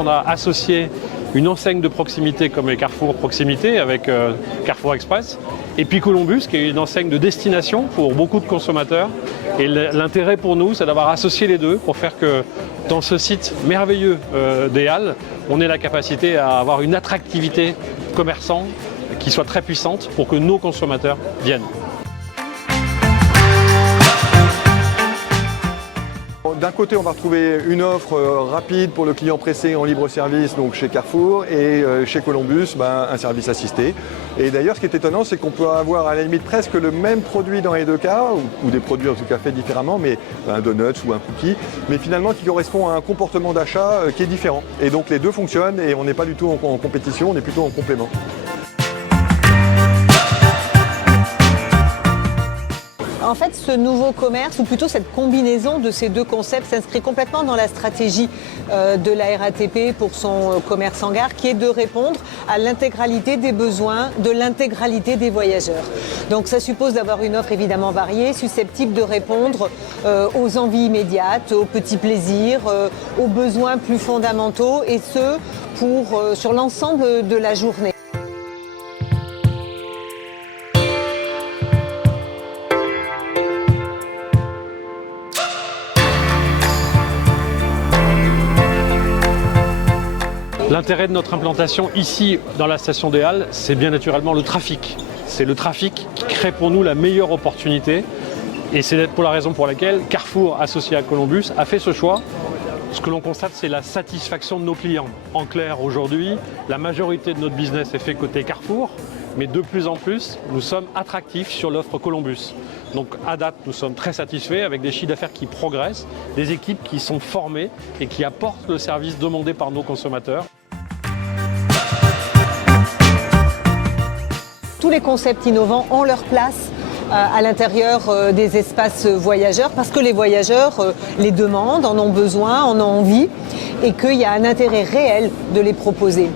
on a associé une enseigne de proximité comme les Carrefour Proximité avec Carrefour Express, et puis Columbus qui est une enseigne de destination pour beaucoup de consommateurs. Et l'intérêt pour nous, c'est d'avoir associé les deux pour faire que dans ce site merveilleux des Halles, on ait la capacité à avoir une attractivité commerçante qui soit très puissante pour que nos consommateurs viennent. D'un côté, on va retrouver une offre rapide pour le client pressé en libre service, donc chez Carrefour, et chez Columbus, un service assisté. Et d'ailleurs, ce qui est étonnant, c'est qu'on peut avoir à la limite presque le même produit dans les deux cas, ou des produits en tout cas faits différemment, mais un donut ou un cookie, mais finalement qui correspond à un comportement d'achat qui est différent. Et donc les deux fonctionnent et on n'est pas du tout en compétition, on est plutôt en complément. En fait, ce nouveau commerce, ou plutôt cette combinaison de ces deux concepts, s'inscrit complètement dans la stratégie de la RATP pour son commerce en gare, qui est de répondre à l'intégralité des besoins de l'intégralité des voyageurs. Donc ça suppose d'avoir une offre évidemment variée, susceptible de répondre aux envies immédiates, aux petits plaisirs, aux besoins plus fondamentaux, et ce, sur l'ensemble de la journée. L'intérêt de notre implantation ici dans la station des Halles, c'est bien naturellement le trafic. C'est le trafic qui crée pour nous la meilleure opportunité, et c'est pour la raison pour laquelle Carrefour, associé à Columbus, a fait ce choix. Ce que l'on constate, c'est la satisfaction de nos clients. En clair, aujourd'hui, la majorité de notre business est fait côté Carrefour, mais de plus en plus, nous sommes attractifs sur l'offre Columbus. Donc à date, nous sommes très satisfaits avec des chiffres d'affaires qui progressent, des équipes qui sont formées et qui apportent le service demandé par nos consommateurs. Tous les concepts innovants ont leur place à l'intérieur des espaces voyageurs, parce que les voyageurs les demandent, en ont besoin, en ont envie, et qu'il y a un intérêt réel de les proposer.